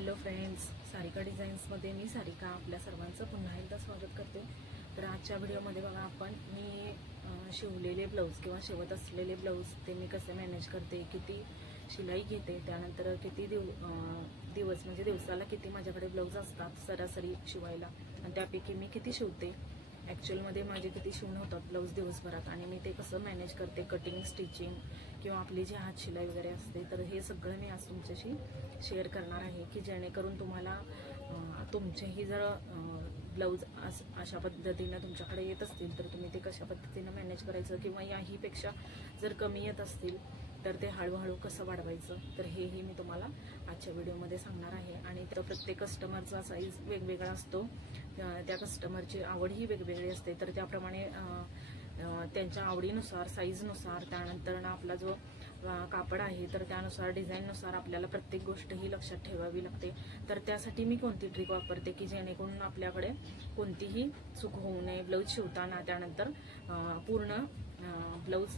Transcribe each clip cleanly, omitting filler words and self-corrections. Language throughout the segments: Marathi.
हॅलो फ्रेंड्स, सारिका डिझाईन्समध्ये मी सारिका आपल्या सर्वांचं पुन्हा एकदा स्वागत करते। तर आजच्या व्हिडिओमध्ये बघा आपण मी शिवलेले ब्लाऊज किंवा शिवत असलेले ब्लाऊज ते मी कसे मॅनेज करते, किती शिलाई घेते, त्यानंतर किती दिवस म्हणजे दिवसाला किती माझ्याकडे ब्लाऊज असतात सरासरी शिवायला आणि त्यापैकी मी किती शिवते, ॲक्च्युअलमध्ये माझे किती शिवून होतात ब्लाऊज दिवसभरात आणि मी ते कसं मॅनेज करते, कटिंग स्टिचिंग किंवा आपली जी हात शिलाई वगैरे असते। तर हे सगळं मी आज तुमच्याशी शेअर करणार आहे की जेणेकरून तुम्हाला तुमचेही जर ब्लाऊज अशा पद्धतीने तुमच्याकडे येत असतील तर तुम्ही ते कशा पद्धतीने मॅनेज करायचं किंवा याहीपेक्षा जर कमी येत असतील तर ते हळूहळू कसं वाढवायचं, तर हेही मी तुम्हाला आजच्या व्हिडिओमध्ये सांगणार आहे। आणि तर प्रत्येक कस्टमरचा साईज वेगवेगळा असतो, त्या कस्टमरची आवडही वेगवेगळी असते, तर त्याप्रमाणे त्यांच्या आवडीनुसार साईजनुसार त्यानंतर आपला जो कापड आहे तर त्यानुसार डिझाईननुसार आपल्याला प्रत्येक गोष्ट ही लक्षात ठेवावी लागते। तर त्यासाठी मी कोणती ट्रिक वापरते की जेणेकरून आपल्याकडे कोणतीही चूक होऊ नये ब्लाऊज शिवताना, त्यानंतर पूर्ण ब्लाऊज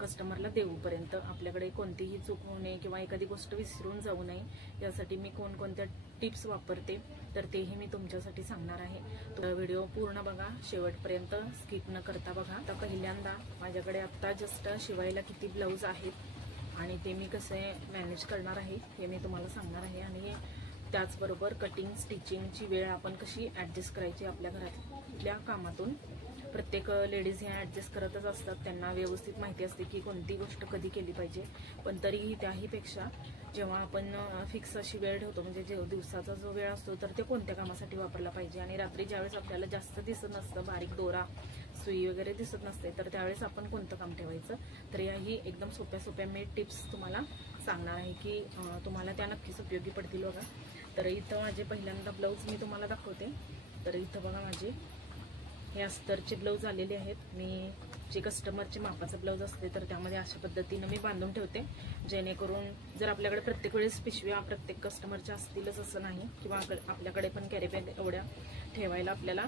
कस्टमरला देऊपर्यंत आपल्याकडे कोणतीही चूक होऊ नये किंवा एखादी गोष्ट विसरून जाऊ नये, यासाठी मी कोणकोणत्या टिप्स वापरते तर तेही मी तुमच्यासाठी सांगणार आहे। तर व्हिडिओ पूर्ण बघा, शेवटपर्यंत स्किप न करता बघा। आता पहिल्यांदा माझ्याकडे आत्ता जस्ट शिवायला किती ब्लाऊज आहेत आणि ते मी कसे मॅनेज करणार आहे हे मी तुम्हाला सांगणार आहे। आणि त्याचबरोबर कटिंग स्टिचिंगची वेळ आपण कशी ॲडजस्ट करायची आपल्या घरातल्या कामातून। प्रत्येक लेडीज ह्या ॲडजस्ट करतच असतात, त्यांना व्यवस्थित माहिती असते की कोणती गोष्ट कधी केली पाहिजे, पण तरीही त्याहीपेक्षा जेव्हा आपण फिक्स अशी वेळ ठेवतो म्हणजे दिवसाचा जो वेळ असतो तर ते कोणत्या कामासाठी वापरला पाहिजे आणि रात्री ज्यावेळेस आपल्याला जास्त दिसत नसतं, बारीक दोरा सुई वगैरे दिसत नसते, तर त्यावेळेस आपण कोणतं काम ठेवायचं, तर याही एकदम सोप्या मी टिप्स तुम्हाला सांगणार आहे की तुम्हाला त्या नक्कीच उपयोगी पडतील बघा। तर इथं माझे पहिल्यांदा ब्लाऊज मी तुम्हाला दाखवते। तर इथं बघा माझे हे अस्तरचे ब्लाऊज आलेले आहेत। मी जे कस्टमरचे मापाचा ब्लाऊज असते तर त्यामध्ये अशा पद्धतीनं मी बांधून ठेवते, जेणेकरून जर आपल्याकडे प्रत्येक वेळेस पिशव्या प्रत्येक कस्टमरच्या असतीलच असं नाही, किंवा आपल्याकडे पण कॅरीबॅग एवढ्या ठेवायला आपल्याला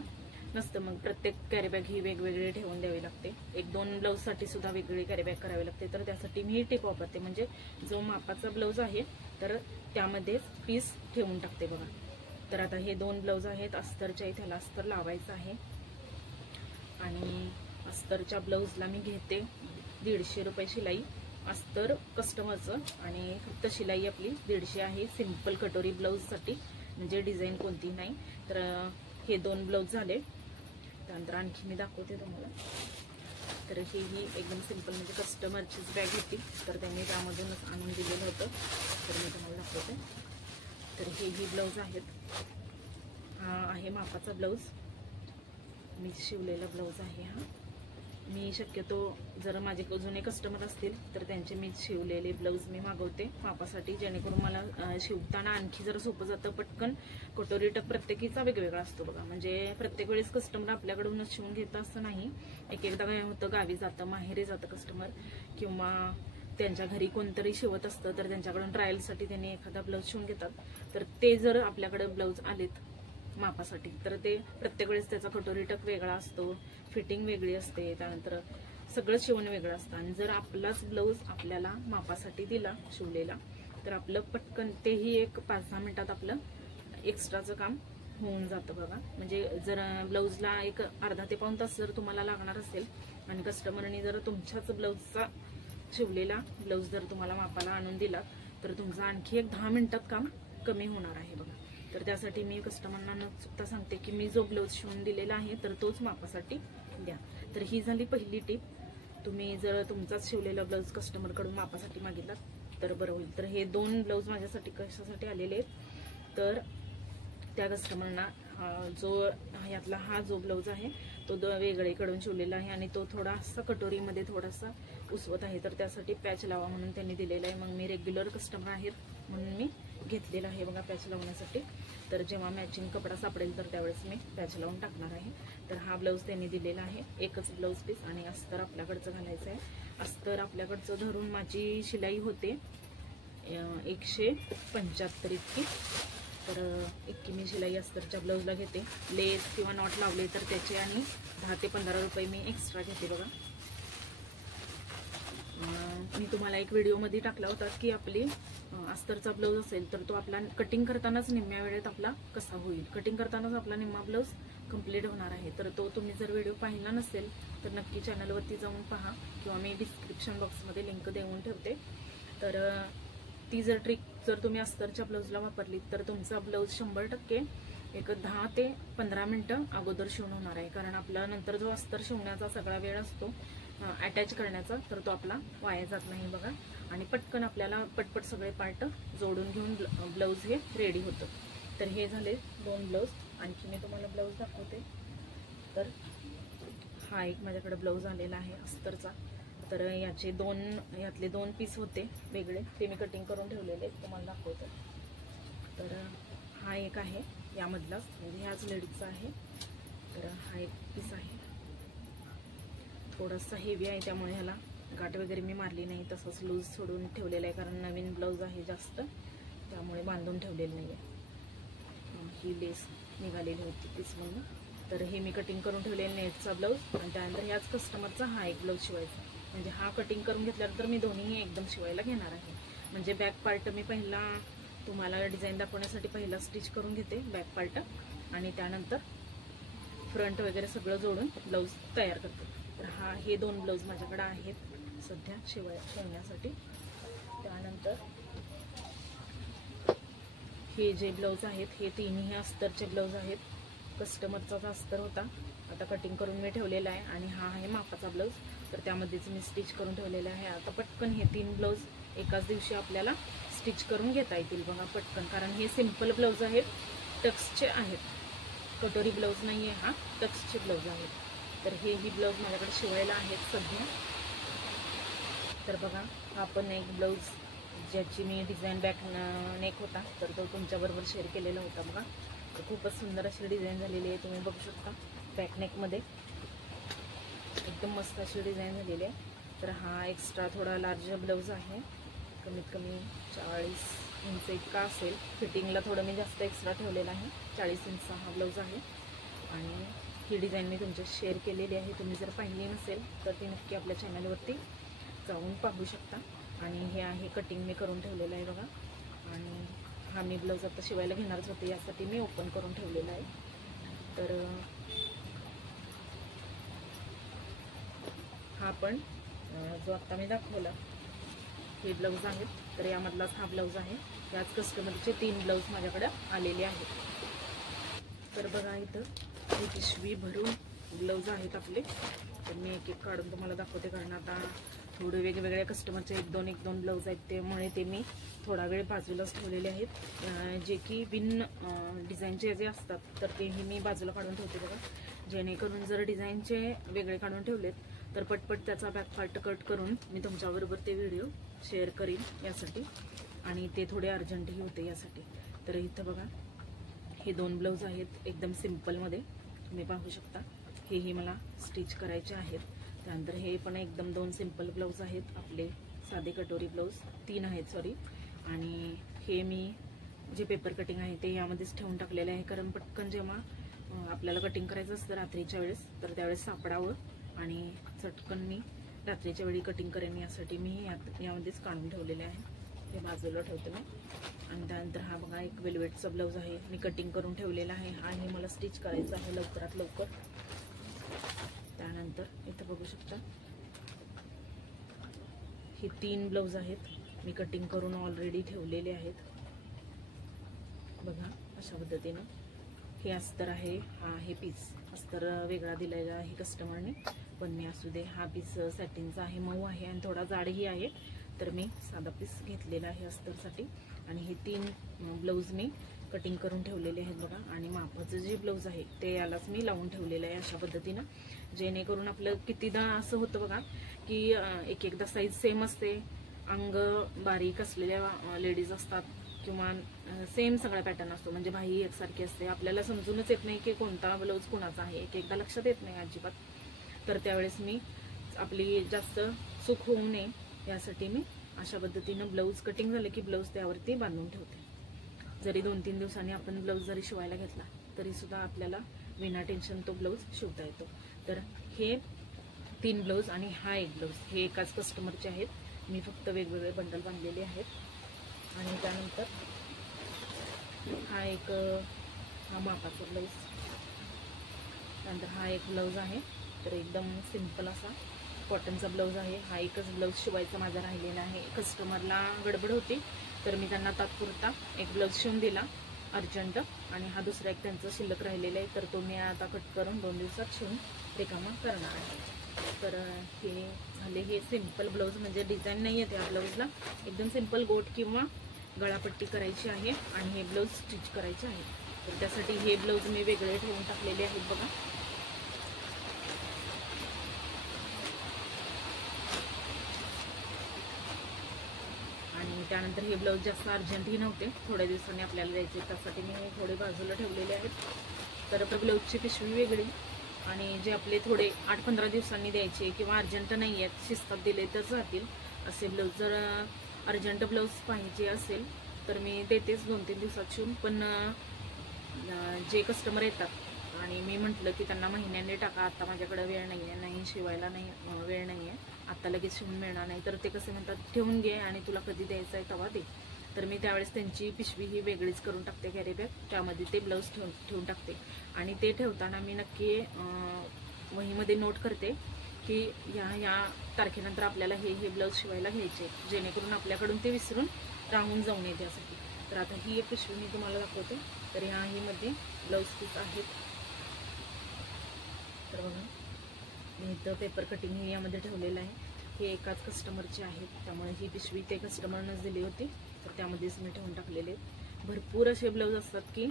नसतं, मग प्रत्येक कॅरीबॅग ही वेगवेगळी ठेवून द्यावी लागते, एक दोन ब्लाऊजसाठी सुद्धा वेगळी कॅरीबॅग करावी लागते। तर त्यासाठी मी ही टिप वापरते, म्हणजे जो मापाचा ब्लाऊज आहे तर त्यामध्येच पीस ठेवून टाकते बघा। तर आता हे दोन ब्लाऊज आहेत अस्तरच्या, इथे ह्याला अस्तर लावायचं आहे आणि अस्तरच्या ब्लाऊजला मी घेते 150 रुपये शिलाई, अस्तर कस्टमरचं आणि फक्त शिलाई आपली 150 आहे, सिंपल कटोरी ब्लाऊजसाठी, म्हणजे डिझाईन कोणती नाही। तर हे दोन ब्लाऊज झाले, त्यानंतर आणखी मी दाखवते तुम्हाला। तर ही एकदम सिंपल म्हणजे कस्टमरचीच बॅग होती तर त्यांनी त्यामधूनच आणून दिलेलं होतं, तर मी तुम्हाला दाखवते। तर ही ब्लाऊज आहेत, हा आहे मापाचा ब्लाऊज, मी शिवलेला ब्लाऊज आहे हा। मी शक्यतो जर माझे जुने कस्टमर असतील तर त्यांचे मी शिवलेले ब्लाऊज मी मागवते मापासाठी, जेणेकरून मला शिवताना आणखी जर सोपं जातं पटकन। कटोरी टक प्रत्येकीचा वेगवेगळा असतो बघा, म्हणजे प्रत्येक वेळेस कस्टमर आपल्याकडूनच शिवून घेतं असं नाही, एकदा काय होतं गावी जातं, माहेरी जातं कस्टमर, किंवा त्यांच्या घरी कोणतरी शिवत असतं तर त्यांच्याकडून ट्रायलसाठी त्यांनी एखादा ब्लाऊज शिवून घेतात। तर ते जर आपल्याकडे ब्लाऊज आलेत मापासाठी तर ते प्रत्येक वेळेस त्याचा कटोरी टक वेगळा असतो, फिटिंग वेगळी असते, त्यानंतर सगळं शिवण वेगळं असतं। आणि जर आपलाच ब्लाऊज आपल्याला मापासाठी दिला शिवलेला तर आपलं पटकन तेही एक 5-10 मिनिटात आपलं एक्स्ट्राचं काम होऊन जातं बघा। म्हणजे जर ब्लाऊजला एक अर्धा ते पाऊण तास जर तुम्हाला लागणार असेल आणि कस्टमरने जर तुमच्याच ब्लाऊजचा शिवलेला ब्लाऊज जर तुम्हाला मापाला आणून दिला तर तुमचं आणखी एक 10 मिनिटात काम कमी होणार आहे बघा। तर त्यासाठी मी कस्टमरना न चुकता सांगते की मी जो ब्लाऊज शिवून दिलेला आहे तर तोच मापासाठी द्या। तर ही झाली पहिली टिप, तुम्ही जर तुमचाच शिवलेला ब्लाऊज कस्टमरकडून मापासाठी मागितला तर बरं होईल। तर हे दोन ब्लाऊज माझ्यासाठी कशासाठी आलेले आहेत, तर त्या कस्टमरना जो यातला हा जो ब्लाऊज आहे तो वेगळीकडून शिवलेला आहे आणि तो थोडासा कटोरीमध्ये थोडासा उसवत आहे, तर त्यासाठी पॅच लावा म्हणून त्यांनी दिलेला आहे। मग मी रेग्युलर कस्टमर आहेत म्हणून मी घेतलेला आहे बघा पॅच लावण्यासाठी। तर जेव्हा मॅचिंग कपडा सापडेल तर त्यावेळेस मी पॅच लावून टाकणार आहे। तर हा ब्लाऊज त्यांनी दिलेला आहे, एकच ब्लाऊज पीस, आणि अस्तर आपल्याकडचं घालायचं आहे। अस्तर आपल्याकडचं धरून माझी शिलाई होते 175 इतकी, तर इतकी मी शिलाई अस्तरच्या ब्लाऊजला घेते। लेस किंवा नॉट लावले तर त्याचे आणि 10 ते 15 रुपये मी एक्स्ट्रा घेते बघा। मी तुम्हाला एक व्हिडिओमध्ये टाकला होता की आपली अस्तरचा ब्लाऊज असेल तर तो आपला कटिंग करतानाच निम्म्या वेळेत आपला कसा होईल, कटिंग करतानाच आपला निम्मा ब्लाऊज कंप्लीट होणार आहे. तर तो तुम्ही जर व्हिडिओ पाहिला नसेल तर नक्की चॅनलवरती जाऊन पहा किंवा मी डिस्क्रिप्शन बॉक्समध्ये लिंक देऊन ठेवते. तर ती जर ट्रिक जर तुम्ही अस्तरच्या ब्लाऊजला वापरली तर तुमचा ब्लाऊज 100% एक 10 ते 15 मिनटं अगोदर शिवून होणार आहे. कारण आपला नंतर जो अस्तर शिवण्याचा सगळा वेळ असतो अटॅच करण्याचा तर तो आपला वाया जात नाही बघा. आणि पटकन आपल्याला पटपट सगळे पार्ट जोडून घेऊन ब्लाऊज हे रेडी होतं. तर हे झाले 2 ब्लाऊज. आणखी मी तुम्हाला ब्लाऊज दाखवते. तर हा एक माझ्याकडे ब्लाऊज आलेला आहे अस्तरचा. तर यातले 2 पीस होते वेगळे, ते मी कटिंग करून ठेवलेले तुम्हाला दाखवते. तर हा एक आहे यामधलाच, म्हणजे ह्याच लेडीजचा आहे. तर हा एक पीस आहे, थोडासा हेवी आहे त्यामुळे ह्याला गाठ वगैरे मी मारली नाही, तसंच लूज सोडून ठेवलेलं आहे. कारण नवीन ब्लाऊज आहे जास्त, त्यामुळे बांधून ठेवलेलं नाही आहे. ही लेस निघालेली होती पीसमधून. तर हे मी कटिंग करून ठेवलेलं नेटचा ब्लाऊज. आणि त्यानंतर ह्याच कस्टमरचा हा एक ब्लाऊज शिवायचा. म्हणजे हा कटिंग करून घेतल्यानंतर मी दोन्हीही एकदम शिवायला घेणार आहे. म्हणजे बॅक पार्ट मी पहिला तुम्हाला डिझाईन दाखवण्यासाठी पहिला स्टिच करून घेते बॅक पार्ट, आणि त्यानंतर फ्रंट वगैरे सगळं जोडून ब्लाऊज तयार करते. तर हे 2 ब्लाऊज माझ्याकडे आहेत सध्या शिवण्यासाठी. त्यानंतर हे जे ब्लाऊज आहेत हे तिन्ही अस्तरचे ब्लाऊज आहेत. कस्टमरचाच अस्तर होता, आता कटिंग करून मी ठेवलेला आहे. आणि हा आहे मापाचा ब्लाऊज, तर त्यामध्येच मी स्टिच करून ठेवलेला आहे. आता पटकन हे 3 ब्लाऊज एकाच दिवशी आपल्याला स्टिच करून घेता येतील बघा पटकन. कारण हे सिंपल ब्लाऊज आहेत, टक्सचे आहेत, कटोरी ब्लाऊज नाही आहे, हा टक्सचे ब्लाऊज आहेत. तर ही ब्लाऊज माझ्याकडे शिवायला आहेत सध्या. तर बघा हा पण एक ब्लाऊज ज्याची मी डिझाईन बॅक नेक होता तर तो तुमच्याबरोबर शेअर केलेला होता बघा. तर खूपच सुंदर अशी डिझाईन झालेली आहे, तुम्ही बघू शकता. बॅक नेकमध्ये एकदम मस्त अशी डिझाईन झालेली आहे. तर हा एक्स्ट्रा थोडा लार्ज ब्लाऊज आहे, कमीत कमी 40 इंच इतका असेल. फिटिंगला थोडं मी जास्त एक्स्ट्रा ठेवलेला आहे. 40 इंचचा हा ब्लाऊज आहे. आणि ही डिझाईन मी तुमच्याशी शेअर केलेली आहे. तुम्ही जर पाहिली नसेल तर ती नक्की आपल्या चॅनलवरती जाऊन पाहू शकता. आणि हे आहे कटिंग मी करून ठेवलेलं आहे बघा. आणि हा मी ब्लाऊज आता शिवायला घेणारच होते, यासाठी मी ओपन करून ठेवलेला आहे. तर हा पण जो आत्ता मी दाखवला हे ब्लाऊज आहेत. तर यामधलाच हा ब्लाऊज आहे. याच कस्टमरचे 3 ब्लाऊज माझ्याकडे आलेले आहेत. तर बघा इथं ही पिशवी भरून ब्लाऊज आहेत आपले. तर मी एक एक काढून तुम्हाला दाखवते, कारण आता थोडे वेगवेगळ्या कस्टमरचे एक दोन ब्लाऊज आहेत, त्यामुळे ते मी थोडा वेळ बाजूलाच ठेवलेले आहेत. जे की बिन डिझाईनचे जे असतात तर तेही मी बाजूला काढून ठेवते बघा. जेणेकरून जर डिझाईनचे वेगळे काढून ठेवलेत तर पटपट त्याचा बॅक पार्ट कट करून मी तुमच्याबरोबर ते व्हिडिओ शेअर करीन यासाठी. आणि ते थोडे अर्जंटही होते यासाठी. तर इथं बघा हे 2 ब्लाऊज आहेत एकदम सिम्पलमध्ये, तुम्ही पाहू शकता. हेही मला स्टिच करायचे आहेत. त्यानंतर हे पण एकदम 2 सिंपल ब्लाऊज आहेत आपले, साधे कटोरी ब्लाऊज 3 आहेत सॉरी. आणि हे मी जे पेपर कटिंग आहे ते यामध्येच ठेवून टाकलेले आहे, कारण पटकन जेव्हा आपल्याला कटिंग करायचं असतं रात्रीच्या वेळेस तर त्यावेळेस सापडावं आणि चटकन मी रात्रीच्या वेळी कटिंग करेन यासाठी मी यामध्येच काढून ठेवलेले आहे. हे बाजूला ठेवते मी. आणि त्यानंतर हा बघा एक वेल्वेटचा ब्लाऊज आहे, मी कटिंग करून ठेवलेला आहे आणि मला स्टिच करायचं आहे लवकरात लवकर. त्यानंतर इथं बघू शकता हे 3 ब्लाऊज आहेत, मी कटिंग करून ऑलरेडी ठेवलेले आहेत बघा अशा पद्धतीनं. हे अस्तर आहे, हा हे पीस अस्तर वेगळा दिलेला आहे कस्टमरने, पण मी असू दे. हा पीस सॅटिनचा आहे, मऊ आहे आणि थोडा जाडही आहे, तर मी साधा पीस घेतलेला आहे अस्तरसाठी. आणि हे 3 ब्लाऊज मी कटिंग करून ठेवलेले आहेत बघा. आणि मापाचं जे ब्लाऊज आहे ते यालाच मी लावून ठेवलेलं आहे अशा पद्धतीनं. जेणेकरून आपलं कितीदा असं होतं बघा की एकदा साईज सेम असते, अंग बारीक असलेल्या लेडीज असतात किंवा सेम सगळा पॅटर्न असतो, म्हणजे बाही एकसारखी असते, आपल्याला समजूनच येत नाही की कोणता ब्लाऊज कोणाचा आहे, एकदा लक्षात येत नाही अजिबात. तर त्यावेळेस मी आपली जास्त चूक होऊ नये यासाठी मी अशा पद्धतीनं ब्लाऊज कटिंग झालं की ब्लाऊज त्यावरती बांधून ठेवते. जरी 2-3 दिवसांनी आपण ब्लाऊज जरी शिवायला घेतला तरी सुद्धा आपल्याला विना टेन्शन तो ब्लाऊज शिवता येतो. तर हे 3 ब्लाऊज आणि हा एक ब्लाऊज हे एकाच कस्टमरचे आहेत. मी फक्त वेगवेगळे बंडल बांधलेले आहेत. आणि त्यानंतर हा मापाचा ब्लाऊज, त्यानंतर हा एक ब्लाऊज आहे. तर एकदम सिंपल असा कॉटनचा ब्लाऊज आहे. हा एकच ब्लाऊज शिवायचा माझा राहिलेला आहे. कस्टमरला गडबड होती तर मी त्यांना तात्पुरता एक ब्लाऊज शिवून दिला अर्जंट, आणि हा दुसरा एक त्यांचं शिल्लक राहिलेला आहे. तर तो मी आता कट करून 2 दिवसात शिवून रिकामा करणार आहे. तर हे झाले हे सिंपल ब्लाऊज, म्हणजे डिझाईन नाही आहे त्या ब्लाऊजला, एकदम सिंपल गोट किंवा गळापट्टी करायची आहे आणि हे ब्लाऊज स्टिच करायचे आहे. तर त्यासाठी हे ब्लाऊज मी वेगळे ठेवून टाकलेले आहेत बघा. आणि त्यानंतर हे ब्लाऊज जास्त अर्जंटही नव्हते, थोड्या दिवसांनी आपल्याला द्यायचे, त्यासाठी मी थोडे बाजूला ठेवलेले आहेत. तर ब्लाऊजची पिशवी वेगळी, आणि जे आपले थोडे 8-15 दिवसांनी द्यायचे किंवा अर्जंट नाही आहेत, शिस्तात दिले तर जातील असे ब्लाऊज, जर अर्जंट ब्लाऊज पाहिजे असेल तर मी देतेच 2-3 दिवसात शिवून. पण जे कस्टमर येतात आणि मी म्हटलं की त्यांना महिन्याने टाका, आता माझ्याकडे वेळ नाही आहे, नाही शिवायला नाही वेळ नाही आहे, आत्ता लगेच शिवून मिळणार नाही, तर ते कसे म्हणतात ठेवून घे आणि तुला कधी द्यायचं आहे तेव्हा दे. तर मी त्यावेळेस त्यांची पिशवी ही वेगळीच करून टाकते कॅरी बॅग, त्यामध्ये ते ब्लाऊज ठेवून टाकते. आणि ते ठेवताना मी नक्की वहीमध्ये नोट करते की ह्या तारखेनंतर आपल्याला हे ब्लाऊज शिवायला घ्यायचे, जेणेकरून आपल्याकडून ते विसरून राहून जाऊ नये त्यासाठी. तर आता ही एक पिशवी मी तुम्हाला दाखवते. तर ह्याही मध्ये ब्लाऊज पीस आहेत. तर बघा मी इथं पेपर कटिंग हे यामध्ये ठेवलेलं आहे. हे एकाच कस्टमरचे आहेत, त्यामुळे ही पिशवी ते कस्टमरनंच दिली होती, तर त्यामध्येच मी ठेवून टाकलेले आहेत. भरपूर असे ब्लाऊज असतात की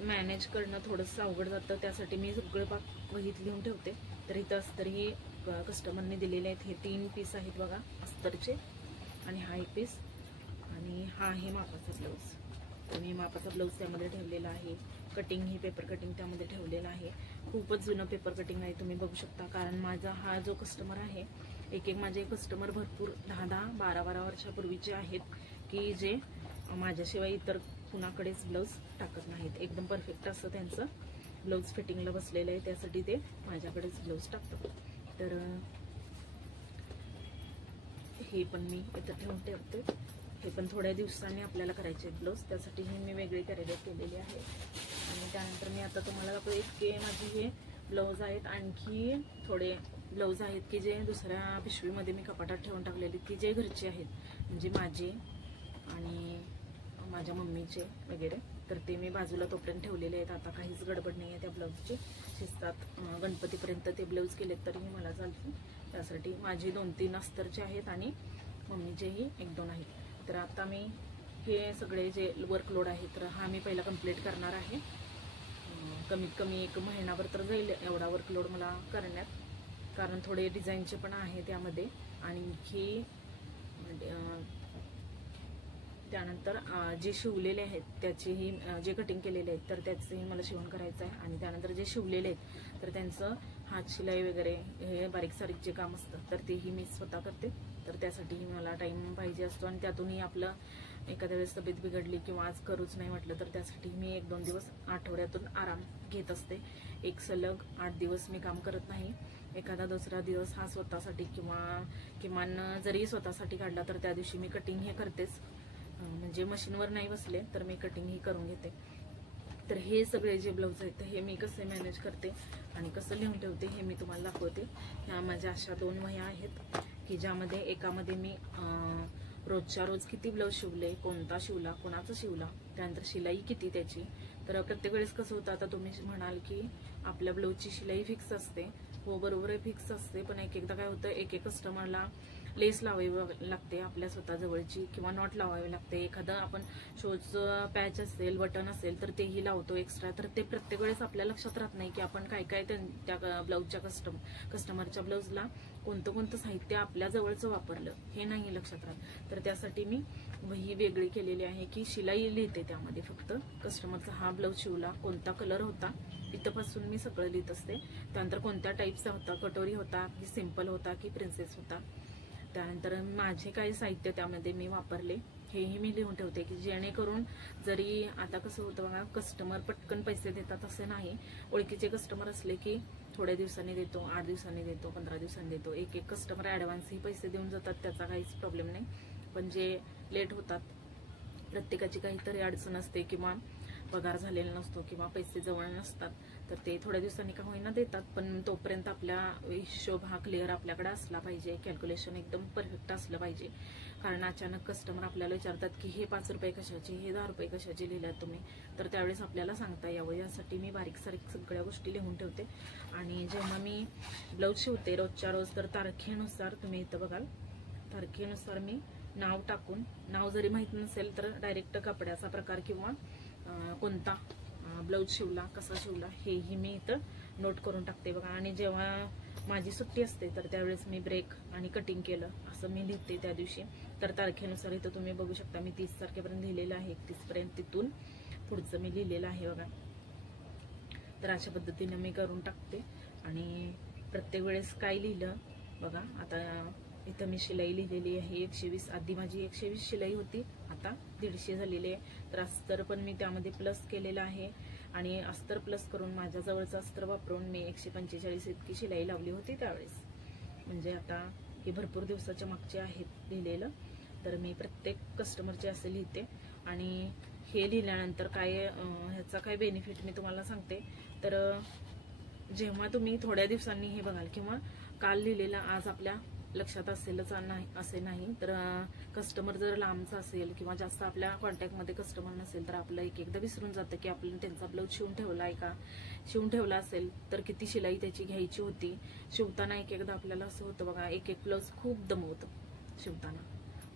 मॅनेज करणं थोडंसं अवघड जातं, त्यासाठी मी सगळे पाक वहीत लिहून ठेवते. तर इथं अस्तरही कस्टमरने दिलेले आहेत. हे 3 पीस आहेत बघा अस्तरचे, आणि हा एक पीस, आणि हा आहे मापाचा ब्लाऊज. तर मी मापाचा ब्लाऊज त्यामध्ये ठेवलेला आहे. कटिंग ही पेपर कटिंग त्यामध्ये ठेवलेलं आहे. खूपच जुनं पेपर कटिंग आहे, तुम्ही बघू शकता. कारण माझा हा जो कस्टमर आहे, एक माझे कस्टमर भरपूर 10-12 वर्षापूर्वीचे आहेत की जे माझ्याशिवाय इतर कुणाकडेच ब्लाऊज टाकत नाहीत. एकदम परफेक्ट असं त्यांचं ब्लाऊज फिटिंगला बसलेलं आहे, त्यासाठी ते माझ्याकडेच ब्लाऊज टाकतात. तर हे पण मी इथं ठेवून ठेवते. हे पण थोड्या दिवसांनी आपल्याला करायचे ब्लाऊज, त्यासाठी हे मी वेगळे कॅरी केलेले आहे. आणि त्यानंतर मी आता तुम्हाला दाखवते की माझे हे ब्लाऊज आहेत. आणखी थोडे ब्लाऊज आहेत की जे दुसऱ्या पिशवीमध्ये मी कपाटात ठेवून टाकलेले, की जे घरचे आहेत, म्हणजे माझे आणि माझ्या मम्मीचे वगैरे. तर ते मी बाजूला तोपर्यंत ठेवलेले आहेत. आता काहीच गडबड नाही आहे त्या ब्लाऊजची, शिस्तात गणपतीपर्यंत ते ब्लाऊज केलेत तरीही मला चालतील. त्यासाठी माझे 2-3 अस्तरचे आहेत आणि मम्मीचेही 1-2 आहेत. तर आता मी हे सगळे जे वर्कलोड आहे तर हा मी पहिला कंप्लीट करणार आहे. कमीत कमी 1 महिनाभर तर जाईल एवढा वर्कलोड मला करण्यात, कारण थोडे डिझाईनचे पण आहे त्यामध्ये. आणखी त्यानंतर जे शिवलेले आहेत त्याचेही, जे कटिंग केलेले आहेत तर त्याचंही मला शिवण करायचं आहे. आणि त्यानंतर जे शिवलेले आहेत तर त्यांचं हात शिलाई वगैरे हे बारीक सारीक जे काम असतं तर तेही मी स्वतः करते. तर त्यासाठीही मला टाईम पाहिजे असतो, आणि त्यातूनही आपलं एखाद्या वेळेस तब्येत बिघडली किंवा आज करूच नाही म्हटलं तर त्यासाठी मी 1-2 दिवस आठवड्यातून आराम घेत असते. एक सलग 8 दिवस मी काम करत नाही. एखादा दुसरा दिवस हा स्वतःसाठी किंवा किमान जरी स्वतःसाठी काढला तर त्या दिवशी मी कटिंग हे करतेच, म्हणजे मशीनवर नाही बसले तर मी कटिंग ही करून घेते. तर हे सगळे जे ब्लाऊज आहेत हे मी कसे मॅनेज करते आणि कसं लिहून ठेवते हे मी तुम्हाला दाखवते. ह्या माझ्या अशा 2 वह्या आहेत की ज्यामध्ये एकामध्ये मी रोजच्या रोज किती ब्लाऊज शिवले, कोणता शिवला, कोणाचा शिवला, त्यानंतर शिलाई किती त्याची. तर प्रत्येक वेळेस कसं होतं, आता तुम्ही म्हणाल की आपल्या ब्लाऊजची शिलाई फिक्स असते. हो बरोबर आहे, फिक्स असते, पण एकदा काय होतं, एक कस्टमरला लेस लावावी लागते आपल्या स्वतः जवळची, किंवा नॉट लावावी लागते. एखादं आपण शोचं पॅच असेल, बटन असेल तर तेही लावतो एक्स्ट्रा. तर ते प्रत्येक वेळेस आपल्या लक्षात राहत नाही की आपण काय काय त्या ब्लाऊजच्या कस्टमरच्या ब्लाऊजला कोणतं साहित्य आपल्या जवळचं वापरलं हे नाही लक्षात राहत. तर त्यासाठी मी वही वेगळी केलेली आहे की शिलाई लिहिते त्यामध्ये, फक्त कस्टमरचा हा ब्लाऊज शिवला, कोणता कलर होता इथपासून मी सगळं लिहित असते. त्यानंतर कोणत्या टाईपचा होता, कटोरी होता की सिंपल होता की प्रिन्सेस होता, त्यानंतर माझे काही साहित्य त्यामध्ये मी वापरले हेही मी लिहून ठेवते, की जेणेकरून जरी आता कसं होतं बघा, कस्टमर पटकन पैसे देतात असं नाही. ओळखीचे कस्टमर असले की थोड्या दिवसांनी देतो, 8 दिवसांनी देतो, 15 दिवसांनी देतो. एक एक कस्टमर ॲडव्हान्सही पैसे देऊन जातात, त्याचा काहीच प्रॉब्लेम नाही. पण जे लेट होतात, प्रत्येकाची काहीतरी अडचण असते किंवा पगार झालेला नसतो किंवा पैसे जवळ नसतात, तर ते थोड्या दिवसांनी का होईना देतात. पण तोपर्यंत आपला हिशोब हा क्लिअर आपल्याकडे असला पाहिजे, कॅल्क्युलेशन एकदम परफेक्ट असलं पाहिजे. कारण अचानक कस्टमर आपल्याला विचारतात की हे 5 रुपये कशाचे, हे 10 रुपये कशाचे लिहिल्यात तुम्ही, तर त्यावेळेस आपल्याला सांगता यावं यासाठी मी बारीक सारीक सगळ्या गोष्टी लिहून ठेवते. आणि जेव्हा मी ब्लाऊज शिवते रोजच्या रोज, तर तारखेनुसार तुम्ही इथं बघाल, तारखेनुसार मी नाव टाकून, नाव जरी माहीत नसेल तर डायरेक्ट कपड्याचा प्रकार किंवा कोणता ब्लाऊज शिवला, कसा शिवला हेही मी इथं नोट करून टाकते बघा. आणि जेव्हा माझी सुट्टी असते तर त्यावेळेस मी ब्रेक आणि कटिंग केलं असं मी लिहिते त्या दिवशी. तर तारखेनुसार इथं तुम्ही बघू शकता मी 30 तारखेपर्यंत लिहिलेलं आहे, 31 पर्यंत, तिथून पुढचं मी लिहिलेलं आहे बघा. तर अशा पद्धतीने मी करून टाकते. आणि प्रत्येक वेळेस काय लिहिलं बघा, आता इथं मी शिलाई लिहिलेली आहे 120. आधी माझी 120 शिलाई होती, आता 150 झालेली आहे. तर अस्तर पण मी त्यामध्ये प्लस केलेलं आहे. आणि अस्तर प्लस करून माझ्या जवळचं अस्तर वापरून मी 145 इतकी शिलाई लावली होती त्यावेळेस. म्हणजे आता हे भरपूर दिवसाच्या मागचे आहेत लिहिलेलं. तर मी प्रत्येक कस्टमरचे असे लिहिते. आणि हे लिहिल्यानंतर काय ह्याचा काय बेनिफिट मी तुम्हाला सांगते. तर जेव्हा तुम्ही थोड्या दिवसांनी हे बघाल किंवा काल लिहिलेलं आज आपल्या लक्षात असेलच नाही असे नाही, तर कस्टमर जर लांबचा असेल किंवा जास्त आपल्या कॉन्टॅक्टमध्ये कस्टमर नसेल तर आपलं एक एकदा विसरून जातं की आपण त्यांचा ब्लाऊज शिवून ठेवला आहे का. शिवून ठेवला असेल तर किती शिलाई त्याची घ्यायची होती. शिवताना एक एकदा आपल्याला असं होतं बघा, एक एक ब्लाऊज खूप दमवतं शिवताना.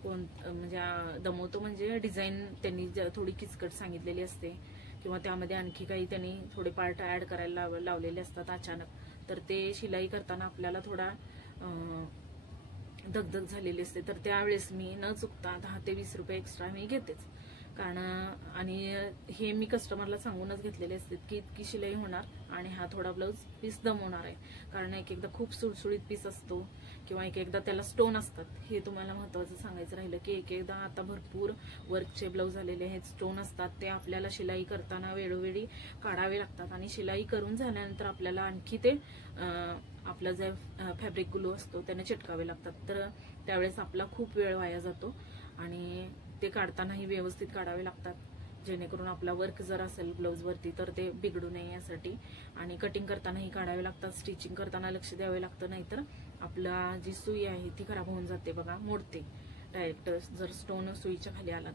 म्हणजे दमवतो म्हणजे डिझाईन त्यांनी थोडी किचकट सांगितलेली असते किंवा त्यामध्ये आणखी काही त्यांनी थोडे पार्ट ऍड करायला लावलेले असतात अचानक. तर ते शिलाई करताना आपल्याला थोडा दगदग झालेली असते. तर त्यावेळेस मी न चुकता 10 ते 20 रुपये एक्स्ट्रा मी घेतेच. कारण आणि हे मी कस्टमरला सांगूनच घेतलेले असते की इतकी शिलाई होणार आणि हा थोडा ब्लाऊज पीस दमवणार आहे. कारण एक एकदा खूप सुळसुळीत पीस असतो किंवा एक एकदा त्याला स्टोन असतात. हे तुम्हाला महत्त्वाचं सांगायचं राहिलं की एक एकदा आता भरपूर वर्कचे ब्लाऊज आलेले आहेत, स्टोन असतात, ते आपल्याला शिलाई करताना वेळोवेळी काढावे लागतात. आणि शिलाई करून झाल्यानंतर आपल्याला आणखी ते आपला जे फॅब्रिक ग्लू असतो त्याने चिटकावे लागतात. तर त्यावेळेस आपला खूप वेळ वाया जातो. आणि ते काढतानाही व्यवस्थित काढावे लागतात, जेणेकरून आपला वर्क जर असेल ब्लाऊजवरती तर ते बिघडू नये यासाठी. आणि कटिंग करतानाही काढावे लागतात, स्टिचिंग करताना लक्ष द्यावे लागतं, नाहीतर आपला जी सुई आहे ती खराब होऊन जाते बघा, मोडते डायरेक्ट जर स्टोन सुईच्या खाली आला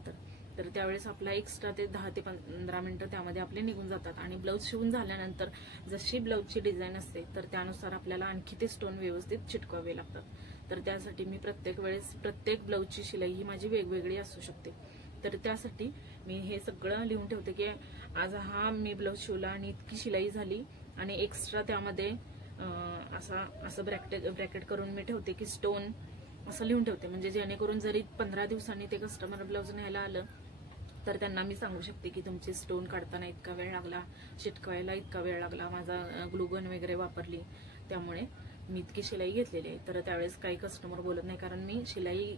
तर त्यावेळेस आपला एक्स्ट्रा ते 10 ते 15 मिनिटं त्यामध्ये आपले निघून जातात. आणि ब्लाऊज शिवून झाल्यानंतर जशी ब्लाऊजची डिझाईन असते तर त्यानुसार आपल्याला आणखी ते स्टोन व्यवस्थित चिटकवावे लागतात. तर त्यासाठी मी प्रत्येक वेळेस प्रत्येक ब्लाऊजची शिलाई ही माझी वेगवेगळी असू शकते. तर त्यासाठी मी हे सगळं लिहून ठेवते की आज हा मी ब्लाऊज शिवला आणि इतकी शिलाई झाली. आणि एक्स्ट्रा त्यामध्ये असं ब्रॅकेट करून मी ठेवते की स्टोन असं लिहून ठेवते. म्हणजे जेणेकरून जरी 15 दिवसांनी ते कस्टमर ब्लाऊज न्यायला आलं तर त्यांना मी सांगू शकते की तुमचे स्टोन काढताना इतका वेळ लागला, चिटकवायला इतका वेळ लागला, माझा ग्लूगन वगैरे वापरली, त्यामुळे मी इतकी शिलाई घेतलेली आहे. तर त्यावेळेस काही कस्टमर बोलत नाही, कारण मी शिलाई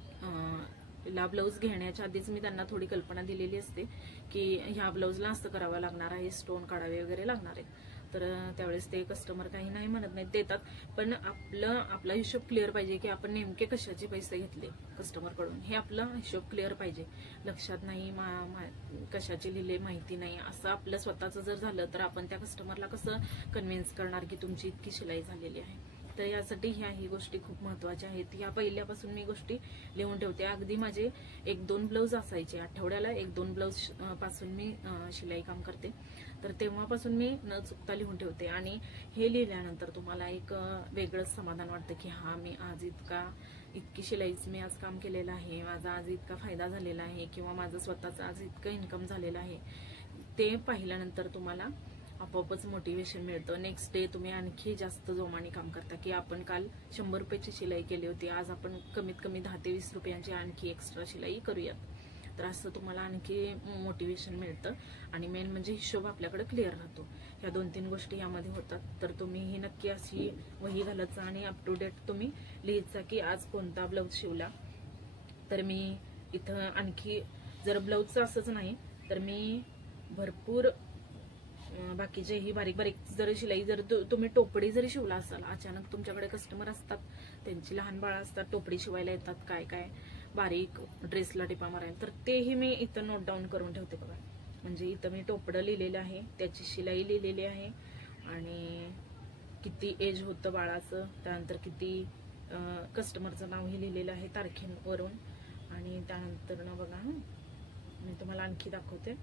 ला ब्लाऊज घेण्याच्या आधीच मी त्यांना थोडी कल्पना दिलेली असते की ह्या ब्लाऊजला असं करावं लागणार आहे, स्टोन काढावे वगैरे लागणार आहे. तर त्यावेळेस ते कस्टमर काही नाही म्हणत नाहीत, देतात. पण आपला हिशोब क्लिअर पाहिजे की आपण नेमके कशाचे पैसे घेतले कस्टमरकडून, हे आपला हिशोब क्लिअर पाहिजे. लक्षात नाही, कशाचे लिहिले माहिती नाही, असं आपलं स्वतःचं जर झालं तर आपण त्या कस्टमरला कसं कन्व्हिन्स करणार की तुमची इतकी शिलाई झालेली आहे. तर यासाठी ह्याही गोष्टी खूप महत्त्वाच्या आहेत. या पहिल्यापासून मी गोष्टी लिहून ठेवते. अगदी माझे 1-2 ब्लाऊज असायचे, आठवड्याला 1-2 ब्लाऊज पासून मी शिलाई काम करते. तर तेव्हापासून मी न चुकता लिहून ठेवते. आणि हे लिहिल्यानंतर तुम्हाला एक वेगळंच समाधान वाटतं की हा मी आज इतकी शिलाईच मी आज काम केलेलं आहे, माझा आज इतका फायदा झालेला आहे किंवा माझं स्वतःचं आज इतकं इन्कम झालेलं आहे. ते पाहिल्यानंतर तुम्हाला आपोआपच मोटिवेशन मिळतं. नेक्स्ट डे तुम्ही आणखी जास्त जोमाने काम करता की आपण काल 100 रुपयाची शिलाई केली होती, आज आपण कमीत कमी 10 ते 20 रुपयांची आणखी एक्स्ट्रा शिलाई करूयात. तर असं तुम्हाला आणखी मोटिवेशन मिळतं आणि मेन म्हणजे हिशोब आपल्याकडे क्लिअर राहतो. ह्या 2-3 गोष्टी यामध्ये होतात. तर तुम्ही ही नक्की अशी वही घालत जा आणि अप टू डेट तुम्ही लिहित जा की आज कोणता ब्लाऊज शिवला. तर मी इथं आणखी जर ब्लाऊजचं असंच नाही तर मी भरपूर बाकीचे ही बारीक बारीक जर शिलाई जर तुम्ही टोपडी जरी शिवला असाल, अचानक तुमच्याकडे कस्टमर असतात, त्यांची लहान बाळं असतात, टोपडी शिवायला येतात, काय काय बारीक ड्रेसला टिपा मारायला, तर तेही मी इथं नोट डाऊन करून ठेवते बघा. म्हणजे इथं मी टोपडं लिहिलेलं आहे, त्याची शिलाई लिहिलेली आहे आणि किती एज होतं बाळाचं, त्यानंतर किती कस्टमरचं नावही लिहिलेलं आहे तारखेवरून. आणि त्यानंतर ना बघा मी तुम्हाला आणखी दाखवते.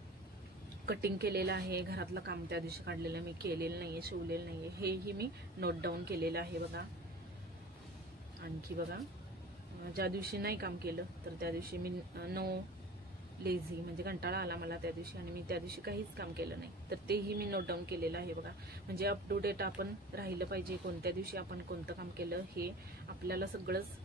कटिंग केलेलं आहे, घरातलं काम त्या दिवशी काढलेलं मी केलेलं नाहीये, शिवलेलं नाहीये, हेही मी नोट डाऊन केलेलं आहे बघा. आणखी बघा ज्या दिवशी नाही काम केलं तर त्या दिवशी मी नो लेझी म्हणजे कंटाळा आला मला त्या दिवशी आणि मी त्या दिवशी काहीच काम केलं नाही, तर तेही मी नोट डाऊन केलेलं आहे बघा. म्हणजे अप टू डेट आपण राहिलं पाहिजे, कोणत्या दिवशी आपण कोणतं काम केलं हे आपल्याला सगळंच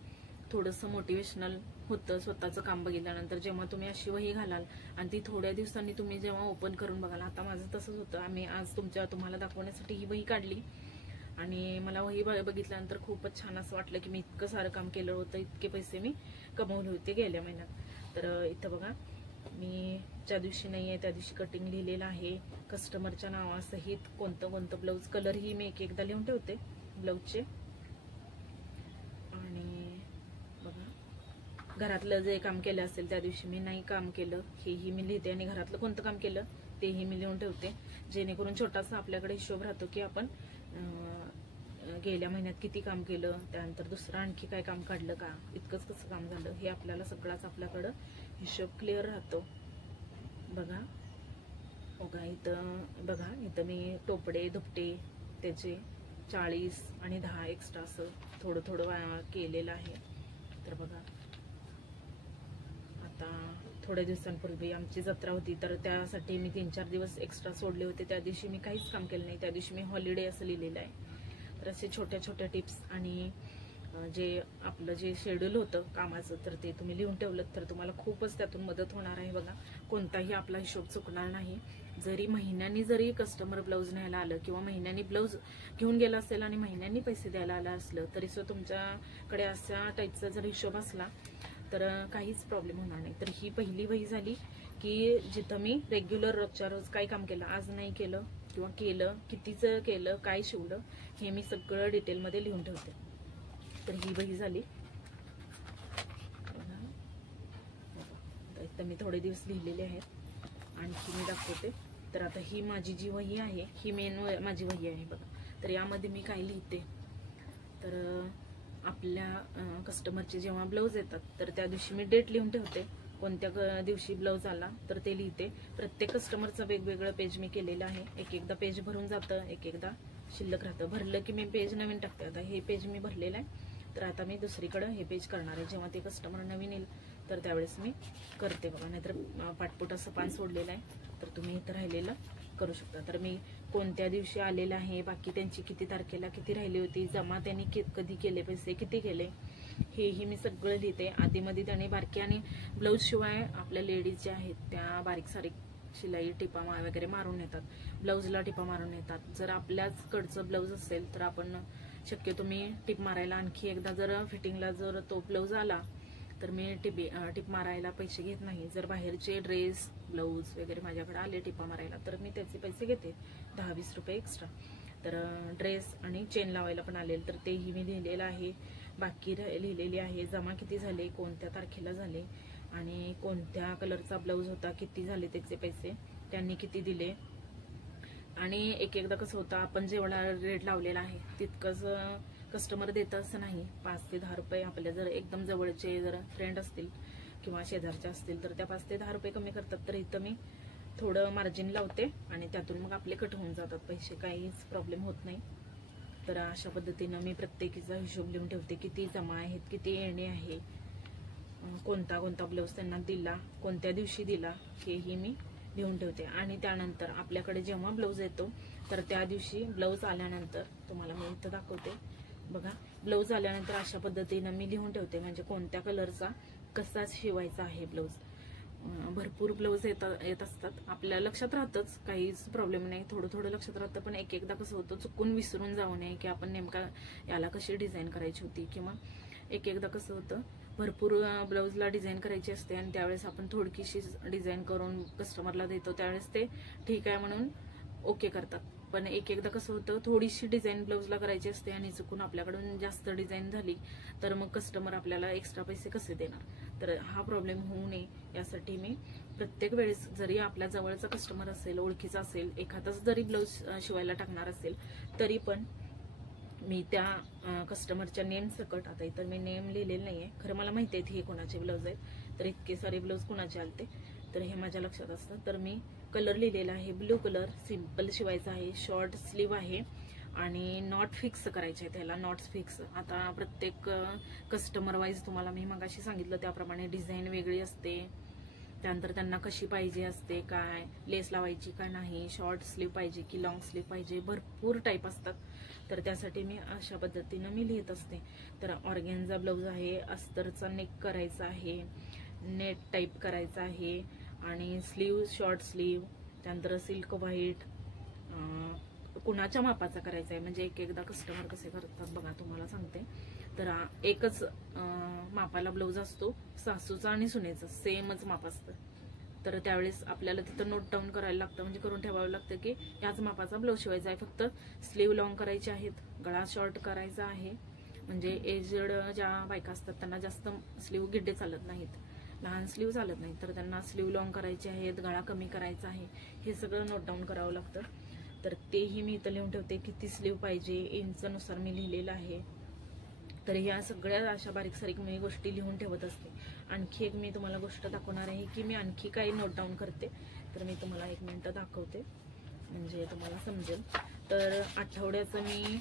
थोडंसं मोटिवेशनल होतं. स्वतःचं काम बघितल्यानंतर जेव्हा तुम्ही अशी वही घालाल आणि ती थोड्या दिवसांनी तुम्ही जेव्हा ओपन करून बघाल, आता माझं तसंच होतं. आम्ही आज तुम्हाला दाखवण्यासाठी ही वही काढली आणि मला वही बघितल्यानंतर खूपच छान असं वाटलं की मी इतकं सारं काम केलं होतं, इतके पैसे मी कमवले होते गेल्या महिन्यात. तर इथं बघा मी ज्या दिवशी नाहीये त्या दिवशी कटिंग लिहिलेलं आहे, कस्टमरच्या नावासहित कोणतं कोणतं ब्लाऊज, कलरही मी एकदा लिहून ठेवते ब्लाऊजचे. आणि बघा घरातलं जे काम केलं असेल त्या दिवशी मी नाही काम केलं हेही मी लिहिते आणि घरातलं कोणतं काम केलं तेही मी लिहून ठेवते, जेणेकरून छोटासा आपल्याकडे हिशोब राहतो की आपण गेल्या महिन्यात किती काम केलं, त्यानंतर दुसरं आणखी काय काम काढलं का, इतकंच कसं काम झालं, हे आपल्याला सगळाच आपल्याकडं हिशोब क्लिअर राहतो. बघा बघा इथं बघा इथं मी टोपडे दुपटे त्याचे 40 आणि 10 एक्स्ट्रा असं थोडं थोडं केलेलं आहे. तर बघा आता थोड्या दिवसांपूर्वी आमची जत्रा होती, तर त्यासाठी मी 3-4 दिवस एक्स्ट्रा सोडले होते. त्या दिवशी मी काहीच काम केलं नाही, त्या दिवशी मी हॉलिडे असं लिहिलेलं आहे. तर असे छोट्या छोट्या टिप्स आणि जे आपलं जे शेड्यूल होतं कामाचं तर ते तुम्ही लिहून ठेवलं तर तुम्हाला खूपच त्यातून मदत होणार आहे बघा. कोणताही आपला हिशोब चुकणार नाही. जरी महिन्यांनी जरी कस्टमर ब्लाऊज न्यायला आलं किंवा महिन्यांनी ब्लाऊज घेऊन गेला असेल आणि महिन्यांनी पैसे द्यायला आलं असलं तरी सुद्धा तुमच्याकडे अशा टाईपचा जर हिशोब असला तर काहीच प्रॉब्लेम होणार नाही. तर ही पहिली वही झाली की जिथं मी रेग्युलर रोजच्या रोज काय काम केलं, आज नाही केलं किंवा केलं, कितीचं केलं, काय शिवलं, हे मी सगळं डिटेलमध्ये लिहून ठेवते. तर ही वही झाली. तर मी थोडे दिवस लिहिलेले आहेत, आणखी मी दाखवते. तर आता ही माझी जी वही आहे ही मेन माझी वही आहे बघा. तर यामध्ये मी काय लिहिते तर आपल्या कस्टमरचे जेव्हा ब्लाऊज येतात तर त्या दिवशी मी डेट लिहून ठेवते, कोणत्या दिवशी ब्लाऊज आला तर ते लिहिते. प्रत्येक कस्टमरचं वेगवेगळं पेज मी केलेलं आहे. एक एकदा पेज भरून जातं, एक एकदा शिल्लक राहतं. भरलं की मी पेज नवीन टाकते. आता हे पेज मी भरलेलं आहे, तर आता मी दुसरीकडं हे पेज करणार आहे. जेव्हा ते कस्टमर नवीन येईल तर त्यावेळेस मी करते बघा. नाहीतर पाठपोट असं पान सोडलेलं आहे, तर तुम्ही इथं राहिलेलं करू शकता. तर मी कोणत्या दिवशी आलेलं आहे, बाकी त्यांची किती तारखेला किती राहिली होती, जमा त्यांनी कधी केले, पैसे किती केले, हेही मी सगळं लिहिते. आधीमध्ये त्याने बारकी आणि ब्लाऊज शिवाय आपल्या लेडीज ज्या आहेत त्या बारीक सारीक शिलाई टिपा वगैरे मारून येतात, ब्लाऊजला टिपा मारून येतात. जर आपल्याच कडचं ब्लाऊज असेल तर आपण शक्यतो मी टिप मारायला आणखी एकदा जर फिटिंगला जर तो ब्लाऊज आला तर मी टिप मारायला पैसे घेत नाही. जर बाहेरचे ड्रेस ब्लाऊज वगैरे माझ्याकडे आले टिपा मारायला तर मी त्याचे पैसे घेते, 10-20 रुपये एक्स्ट्रा. तर ड्रेस आणि चेन लावायला पण आले तर तेही मी लिहिलेलं आहे, बाकी लिहिलेली आहे, जमा किती झाले, कोणत्या तारखेला झाले आणि कोणत्या कलरचा ब्लाऊज होता, किती झाले त्याचे पैसे, त्यांनी किती दिले. आणि एक एकदा कसं होतं आपण जेवढा रेट लावलेला आहे तितकंच कस्टमर देतं असं नाही. 5 ते 10 रुपये आपल्या जर एकदम जवळचे जर फ्रेंड असतील किंवा शेजारचे असतील तर त्या 5 ते 10 रुपये कमी करतात. तर इथं मी थोडं मार्जिन लावते आणि त्यातून मग आपले कट होऊन जातात पैसे, काहीच प्रॉब्लेम होत नाही. तर अशा पद्धतीनं मी प्रत्येकीचा हिशोब लिहून ठेवते, किती जमा आहेत, किती येणे आहे, कोणता कोणता ब्लाऊज त्यांना दिला, कोणत्या दिवशी दिला, हेही मी लिहून ठेवते. आणि त्यानंतर आपल्याकडे जेव्हा ब्लाऊज येतो तर त्या दिवशी ब्लाऊज आल्यानंतर तुम्हाला मी इथं दाखवते बघा. ब्लाऊज आल्यानंतर अशा पद्धतीनं मी लिहून ठेवते, म्हणजे कोणत्या कलरचा कसा शिवायचा आहे ब्लाऊज. भरपूर ब्लाऊज येत असतात. आपल्या लक्षात राहतच, काहीच प्रॉब्लेम नाही, थोडं थोडं लक्षात राहतं. पण एक एकदा कसं होतं, चुकून विसरून जाऊ नये की आपण नेमका याला कशी डिझाईन करायची होती, किंवा एक एकदा कसं होतं, भरपूर ब्लाऊजला डिझाईन करायची असते आणि त्यावेळेस आपण थोडकीशी डिझाईन करून कस्टमरला देतो, त्यावेळेस ते ठीक आहे म्हणून ओके करतात. पण एक एकदा कसं होतं, थोडीशी डिझाईन ब्लाऊजला करायची असते आणि चुकून आपल्याकडून जास्त डिझाईन झाली तर मग कस्टमर आपल्याला एक्स्ट्रा पैसे कसे देणार. तर हा प्रॉब्लेम होऊ नये यासाठी मी प्रत्येक वेळेस, जरी आपल्या जवळचा कस्टमर असेल, ओळखीचा असेल, एखादाच जरी ब्लाऊज शिवायला टाकणार असेल तरी पण मी त्या कस्टमरच्या नेम सकट, आता इतर मी नेम लिहिलेलं नाहीये, खरं मला माहिती आहे हे कोणाचे ब्लाऊज आहेत, तर इतके सारे ब्लाऊज कोणाचे आलते तर हे माझ्या लक्षात असतं. तर मी कलर लिहिलेला आहे, ब्लू कलर, सिंपल शिवायचा आहे, शॉर्ट स्लीव आहे आणि नॉट फिक्स करायचे आहे, त्याला नॉट्स फिक्स. आता प्रत्येक कस्टमर वाईज तुम्हाला मी मगाशी सांगितलं त्याप्रमाणे डिझाईन वेगळी असते, त्यानंतर त्यांना कशी पाहिजे असते, काय लेस लावायची का नाही, शॉर्ट स्लीव पाहिजे की लॉंग स्लीव पाहिजे, भरपूर टाईप असतात. तर त्यासाठी मी अशा पद्धतीनं मी लिहित असते. तर ऑर्गेन्झा ब्लाऊज आहे, अस्तरचा नेक करायचा आहे, नेट टाईप करायचा आहे आणि स्लीव शॉर्ट स्लीव, त्यानंतर सिल्क व्हाईट, कुणाच्या मापाचा करायचा आहे, म्हणजे एक एकदा कस्टमर कसे करतात बघा, तुम्हाला सांगते. तर एकच मापाला ब्लाऊज असतो, सासूचा आणि सुनेचा सेमच माप असतं. तर त्यावेळेस आपल्याला तिथं नोट डाऊन करायला लागतं, म्हणजे करून ठेवावं लागतं की याच मापाचा ब्लाऊज शिवायचा आहे. फक्त स्लीव लॉंग करायचे आहेत, गळा शॉर्ट करायचा आहे, म्हणजे एजड ज्या बायका असतात त्यांना जास्त स्लीव गिड्डे चालत नाहीत, लहान स्लीव चालत नाही, तर त्यांना स्लीव लॉंग करायचे आहेत, गळा कमी करायचा आहे, हे सगळं नोट डाऊन करावं लागतं. तर तेही मी इथं लिहून ठेवते, किती स्लीव पाहिजे इंचनुसार मी लिहिलेलं आहे. तर ह्या सगळ्या अशा बारीक सारीक मी गोष्टी लिहून ठेवत असते. आणखी एक मी तुम्हाला गोष्ट दाखवणार आहे की मी आणखी काही नोट डाऊन करते, तर मी तुम्हाला 1 मिनिट दाखवते म्हणजे तुम्हाला समजेल. तर आठवड्याचं मी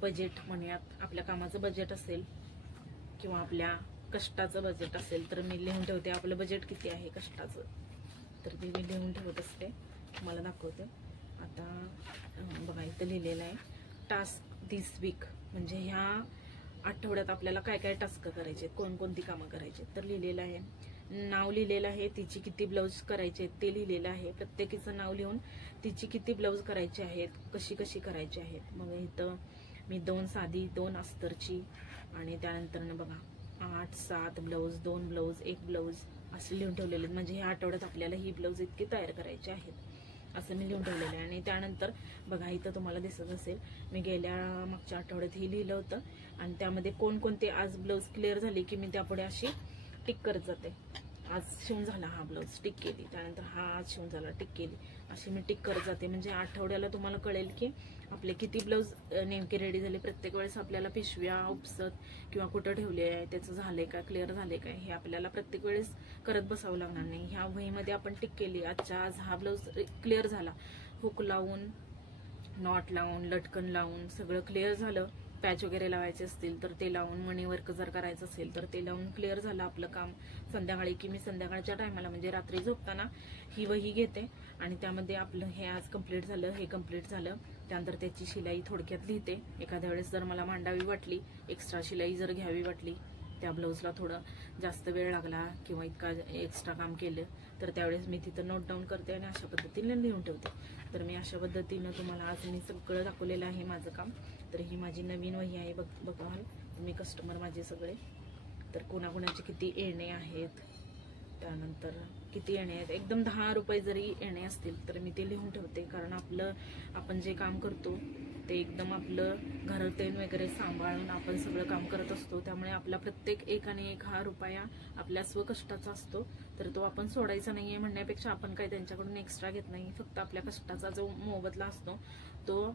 बजेट म्हणूयात, आपल्या कामाचं बजेट असेल किंवा आपल्या कष्टाचं बजेट असेल तर मी लिहून ठेवते आपलं बजेट किती आहे कष्टाचं, तर ते मी लिहून ठेवत असते, तुम्हाला दाखवते. आता बघा इथं लिहिलेलं आहे टास्क दिस वीक, म्हणजे ह्या आठवड्यात आपल्याला काय काय टास्क करायचे, कोणकोणती कामं करायची, तर लिहिलेलं आहे. नाव लिहिलेलं आहे, तिची किती ब्लाऊज करायचे ते लिहिलेलं आहे, प्रत्येकीचं नाव लिहून तिची किती ब्लाऊज करायचे आहेत, कशी कशी करायची आहेत. मग इथं मी 2 साधी, 2 अस्तरची आणि त्यानंतर बघा 8 7 ब्लाऊज, 2 ब्लाऊज, 1 ब्लाऊज असे लिहून ठेवलेले, म्हणजे ह्या आठवड्यात आपल्याला ही ब्लाऊज इतकी तयार करायची आहेत असं मी लिहून ठेवलेलं आहे. आणि त्यानंतर बघा इथं तुम्हाला दिसत असेल, मी गेल्या मागच्या आठवड्यात ही लिहिलं होतं आणि त्यामध्ये कोणकोणते आज ब्लाऊज क्लिअर झाली की मी त्यापुढे अशी टिक करत जाते. आज शिवून झाला हा ब्लाऊज, टिक केली, त्यानंतर हा आज शिवून झाला, टिक केली, अशी मी टिक करत जाते. म्हणजे आठवड्याला तुम्हाला कळेल की आपले किती ब्लाऊज नेमके रेडी झाले. प्रत्येक वेळेस आपल्याला पिशव्या उपसत किंवा कुठं ठेवले आहे, त्याचं झालंय का, क्लिअर झाले काय, हे आपल्याला प्रत्येक वेळेस करत बसावं लागणार नाही. ह्या वहीमध्ये आपण टिक केली, आजच्या आज हा ब्लाऊज क्लिअर झाला, हुक लावून, नॉट लावून, लटकन लावून सगळं क्लिअर झालं. पॅच वगैरे लावायचे असतील तर ते लावून, मणी वर्क जर करायचं असेल तर ते लावून क्लिअर झालं आपलं काम. संध्याकाळी की मी संध्याकाळच्या टायमाला म्हणजे रात्री झोपताना ही वही घेते आणि त्यामध्ये आपलं हे आज कंप्लीट झालं, हे कंप्लीट झालं, त्यानंतर त्याची शिलाई थोडक्यात लिहिते. एखाद्या वेळेस जर मला मांडावी वाटली, एक्स्ट्रा शिलाई जर घ्यावी वाटली, त्या ब्लाऊजला थोडं जास्त वेळ लागला किंवा इतका एक्स्ट्रा काम केलं तर त्यावेळेस मी तिथं नोट डाऊन करते आणि अशा पद्धतीने लिहून ठेवते. तर मी अशा पद्धतीनं तुम्हाला आज मी सगळं दाखवलेलं आहे माझं काम. तर ही माझी नवीन वही आहे, बघाल तुम्ही कस्टमर माझे सगळे. तर कोणाकोणाचे किती येणे आहेत, त्यानंतर किती येणे आहेत, एकदम 10 रुपये जरी येणे असतील तर मी ते लिहून ठेवते, कारण आपण जे काम करतो ते एकदम आपलं घरतेन वगैरे सांभाळून आपण सगळं काम करत असतो, त्यामुळे आपला प्रत्येक एक आणि एक हा रुपया आपल्या स्वकष्टाचा असतो. तर तो आपण सोडायचा नाहीये म्हणण्यापेक्षा आपण काही त्यांच्याकडून एक्स्ट्रा घेत नाही, फक्त आपल्या कष्टाचा जो मोबदला असतो तो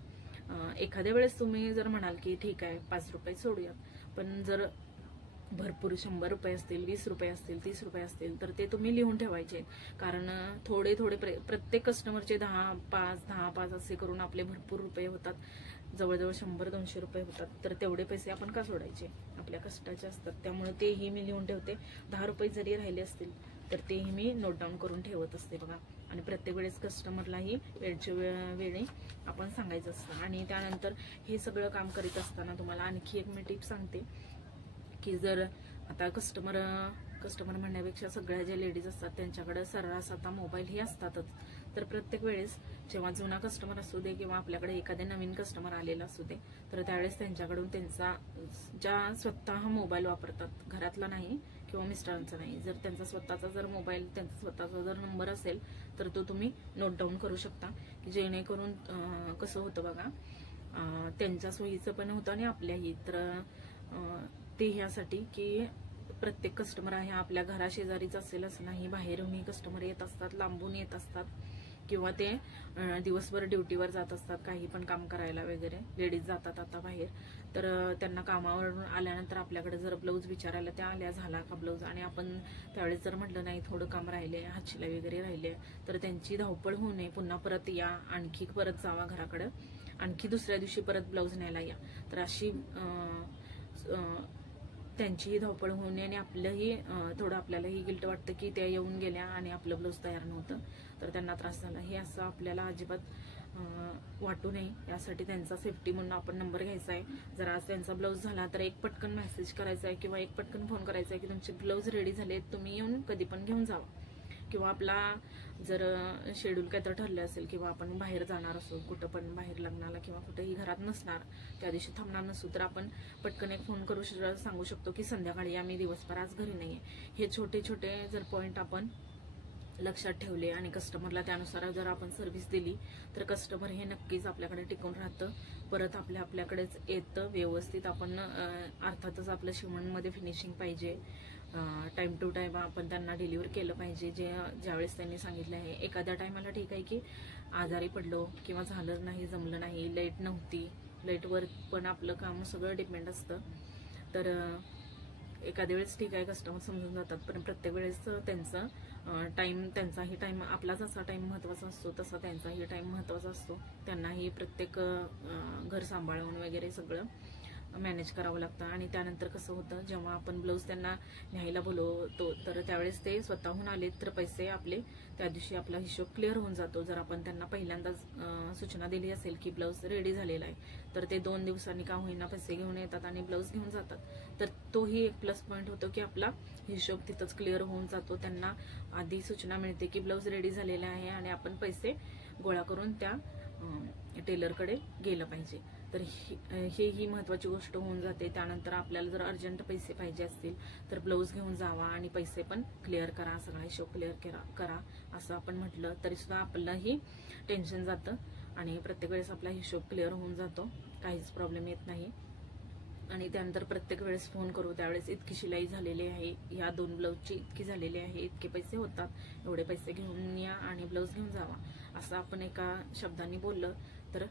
एखाद्या वेळेस तुम्ही जर म्हणाल की ठीक आहे 5 रुपये सोडूयात, पण जर भरपूर 100 रुपये असतील, 20 रुपये असतील, 30 रुपये असतील तर ते तुम्ही लिहून ठेवायचे, कारण थोडे थोडे प्रत्येक कस्टमरचे 10-5 असे करून आपले भरपूर रुपये होतात, जवळजवळ 100-200 रुपये होतात. तर तेवढे पैसे आपण का सोडायचे, आपल्या कष्टाचे असतात, त्यामुळे तेही मी लिहून ठेवते. 10 रुपये जरी राहिले असतील तर तेही मी नोट डाऊन करून ठेवत असते बघा. आणि प्रत्येक वेळेस कस्टमरलाही वेळच्या वेळी आपण सांगायचं असतं. आणि त्यानंतर हे सगळं काम करीत असताना तुम्हाला आणखी एक मी टिप सांगते की जर आता कस्टमर म्हणण्यापेक्षा सगळ्या ज्या लेडीज असतात त्यांच्याकडे सर्रास आता मोबाईल हे असतातच. तर प्रत्येक वेळेस जेव्हा जुना कस्टमर असू दे किंवा आपल्याकडे एखादे नवीन कस्टमर आलेला असू दे, तर त्यावेळेस त्यांच्याकडून त्यांचा ज्या स्वतः मोबाईल वापरतात, घरातला नाही किंवा मिस्टरांचा नाही, जर त्यांचा स्वतःचा जर मोबाईल, त्यांचा स्वतःचा जर नंबर असेल तर तो तुम्ही नोट डाऊन करू शकता, की जेणेकरून कसं होतं बघा, त्यांच्या सोयीचं पण होतं आणि आपल्याही. तर ते ह्यासाठी की प्रत्येक कस्टमर आहे आपल्या घराशेजारीच असेल असं नाही, बाहेरूनही कस्टमर येत असतात, लांबून येत असतात किंवा ते दिवसभर ड्युटीवर जात असतात, काही पण काम करायला वगैरे. लेडीज जातात आता बाहेर, तर त्यांना कामावरून आल्यानंतर आपल्याकडे जर ब्लाऊज विचारायला त्या आल्या, झाला का ब्लाऊज, आणि आपण त्यावेळेस जर म्हटलं नाही थोडं काम राहिले, हातशिलाई वगैरे राहिले, तर त्यांची धावपळ होऊ नये, पुन्हा परत या, आणखी परत जावा घराकडं, आणखी दुसऱ्या दिवशी परत ब्लाऊज न्यायला या, तर अशी त्यांचीही धावपळ होऊ नये आणि आपलंही थोडं आपल्यालाही गिल्ट वाटतं की त्या येऊन गेल्या आणि आपलं ब्लाऊज तयार नव्हतं तर त्यांना त्रास झाला, हे असं आपल्याला अजिबात वाटू नये. यासाठी त्यांचा सेफ्टी म्हणून आपण नंबर घ्यायचा आहे. जर आज त्यांचा ब्लाऊज झाला तर एक पटकन मेसेज करायचा आहे किंवा एक पटकन फोन करायचा आहे की तुमचे ब्लाऊज रेडी झाले, तुम्ही येऊन कधी पण घेऊन जावा. किंवा आपला जर शेड्यूल काय तर ठरलं असेल किंवा आपण बाहेर जाणार असो, कुठं पण बाहेर लग्नाला किंवा कुठेही घरात नसणार, त्या दिवशी थांबणार नसू, तर आपण पटकन एक फोन करू सांगू शकतो की संध्याकाळी आम्ही दिवसभर आज घरी नाहीये. हे छोटे छोटे जर पॉइंट आपण लक्षात ठेवले आणि कस्टमरला त्यानुसार जर आपण सर्व्हिस दिली तर कस्टमर हे नक्कीच आपल्याकडे टिकून राहतं, परत आपल्याकडेच येतं व्यवस्थित. आपण अर्थातच आपलं शिवणमध्ये फिनिशिंग पाहिजे, टाइम टू टाइम आपण त्यांना डिलिव्हर केलं पाहिजे ज्यावेळेस त्यांनी सांगितलं आहे. एखाद्या टायमाला ठीक आहे की आजारी पडलो किंवा झालं नाही, जमलं नाही, लाईट नव्हती, लाईटवर पण आपलं काम सगळं डिपेंड असतं, तर एखाद्या वेळेस ठीक आहे कस्टमर समजून जातात, पण प्रत्येक वेळेस त्यांचं टाइम, त्यांचाही टाइम, आपला जसा टाइम महत्त्वाचा असतो तसा त्यांचाही टाइम महत्त्वाचा असतो. त्यांनाही प्रत्येक घर सांभाळून वगैरे सगळं मॅनेज करावं लागतं. आणि त्यानंतर कसं होतं, जेव्हा आपण ब्लाऊज त्यांना न्यायला बोलवतो तर त्यावेळेस ते स्वतःहून आले तर पैसे आपले त्या दिवशी आपला हिशोब क्लिअर होऊन जातो. जर आपण त्यांना पहिल्यांदाच सूचना दिली असेल की ब्लाऊज रेडी झालेला आहे तर ते 2 दिवसांनी का होईना पैसे घेऊन येतात आणि ब्लाऊज घेऊन जातात, तर तोही एक प्लस पॉईंट होतो की आपला हिशोब तिथंच क्लिअर होऊन जातो. त्यांना आधी सूचना मिळते की ब्लाऊज रेडी झालेला आहे आणि आपण पैसे गोळा करून त्या टेलरकडे गेलं पाहिजे, तर ही महत्त्वाची गोष्ट होऊन जाते. त्यानंतर आपल्याला जर अर्जंट पैसे पाहिजे असतील तर ब्लाऊज घेऊन जावा आणि पैसे पण क्लिअर करा, सगळा हिशोब क्लिअर करा असं आपण म्हटलं तरी सुद्धा आपलंही टेन्शन जातं आणि प्रत्येक वेळेस आपला हिशोब क्लिअर होऊन जातो, काहीच प्रॉब्लेम येत नाही. आणि त्यानंतर प्रत्येक वेळेस फोन करू त्यावेळेस इतकी शिलाई झालेली आहे, ह्या 2 ब्लाऊजची इतकी झालेली आहे, इतके पैसे होतात, एवढे पैसे घेऊन या आणि ब्लाऊज घेऊन जावा, असं आपण एका शब्दांनी बोललं तर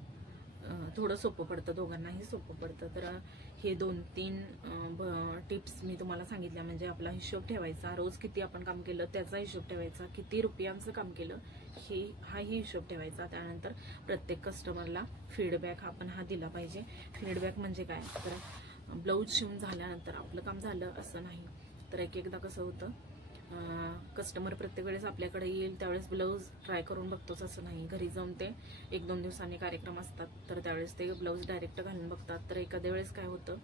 थोडं सोपं पडतं, दोघांनाही सोपं पडतं. तर हे 2-3 टिप्स मी तुम्हाला सांगितल्या, म्हणजे आपला हिशोब ठेवायचा, रोज किती आपण काम केलं त्याचा हिशोब ठेवायचा, किती रुपयांचं काम केलं हाही हिशोब ठेवायचा. त्यानंतर प्रत्येक कस्टमरला फीडबॅक आपण हा दिला पाहिजे. फीडबॅक म्हणजे काय, तर ब्लाऊज शिवून झाल्यानंतर आपलं काम झालं असं नाही, तर एकदा कसं होतं, कस्टमर प्रत्येक वेळेस आपल्याकडे येईल त्यावेळेस ब्लाऊज ट्राय करून बघतोच असं नाही, घरी जाऊन ते 1-2 दिवसांनी कार्यक्रम असतात तर त्यावेळेस ते ब्लाऊज डायरेक्ट घालून बघतात. तर एखाद्या वेळेस काय होतं,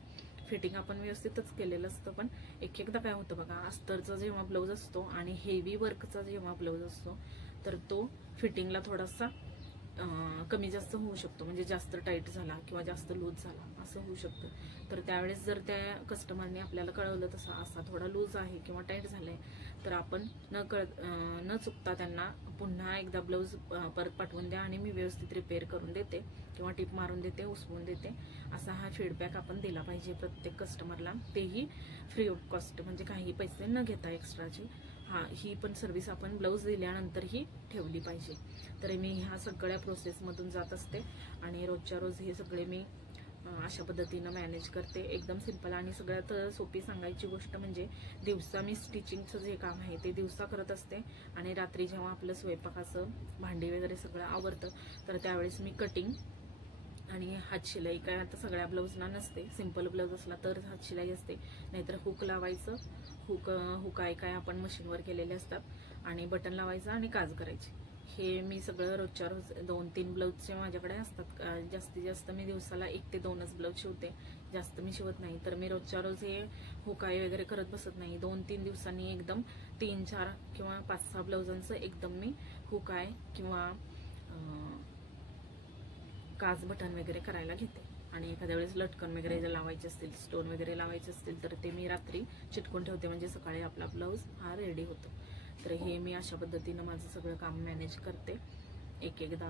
फिटिंग आपण व्यवस्थितच केलेलं असतं, पण एकदा काय होतं बघा, अस्तरचा जेव्हा ब्लाऊज असतो आणि हेवी वर्कचा जेव्हा ब्लाऊज असतो तर तो फिटिंगला थोडासा कमी जास्त होऊ शकतो, म्हणजे जास्त टाईट झाला किंवा जास्त लूज झाला असं होऊ शकतं. तर त्यावेळेस जर त्या कस्टमरने आपल्याला कळवलं तसं असा थोडा लूज आहे किंवा टाईट झालाय तर आपण न चुकता त्यांना पुन्हा एकदा ब्लाऊज परत पाठवून द्या आणि मी व्यवस्थित रिपेअर करून देते किंवा टिप मारून देते, उसवून देते, असा हा फीडबॅक आपण दिला पाहिजे प्रत्येक कस्टमरला, तेही फ्री ऑफ कॉस्ट, म्हणजे काही पैसे न घेता एक्स्ट्राचे. ही पण सर्व्हिस आपण ब्लाऊज दिल्यानंतरही ठेवली पाहिजे. तर मी ह्या सगळ्या प्रोसेसमधून जात असते आणि रोजच्या रोज हे सगळे मी अशा पद्धतीनं मॅनेज करते, एकदम सिंपल. आणि सगळ्यात सोपी सांगायची गोष्ट म्हणजे दिवसा मी स्टिचिंगचं जे काम आहे ते दिवसा करत असते आणि रात्री जेव्हा आपलं स्वयंपाकाचं भांडी वगैरे सगळं आवरतं तर त्यावेळेस मी कटिंग आणि हातशिलाई, काय आता सगळ्या ब्लाऊजला नसते, सिंपल ब्लाऊज असला तर हातशिलाई असते, नाहीतर हुक लावायचं, हुक काय आपण मशीनवर केलेले असतात आणि बटन लावायचं आणि काज करायची, हे मी सगळं रोजच्या रोज 2-3 ब्लाऊजचे माझ्याकडे असतात. जास्तीत जास्त मी दिवसाला 1 ते 2च ब्लाऊज शिवते, जास्त मी शिवत नाही. तर मी रोजच्या रोज हे हुकाई वगैरे करत बसत नाही. 2-3 दिवसांनी एकदम 3-4 किंवा 5-6 ब्लाऊजांचं एकदम मी हुकाय किंवा काज बटन वगैरे करायला घेते. आणि एखाद्या वेळेस लटकन वगैरे जर लावायचे असतील, स्टोन वगैरे लावायचे असतील तर ते मी रात्री चिटकून ठेवते, म्हणजे सकाळी आपला ब्लाऊज हा रेडी होतो. तर हे मी अशा पद्धतीनं माझं सगळं काम मॅनेज करते. एक एकदा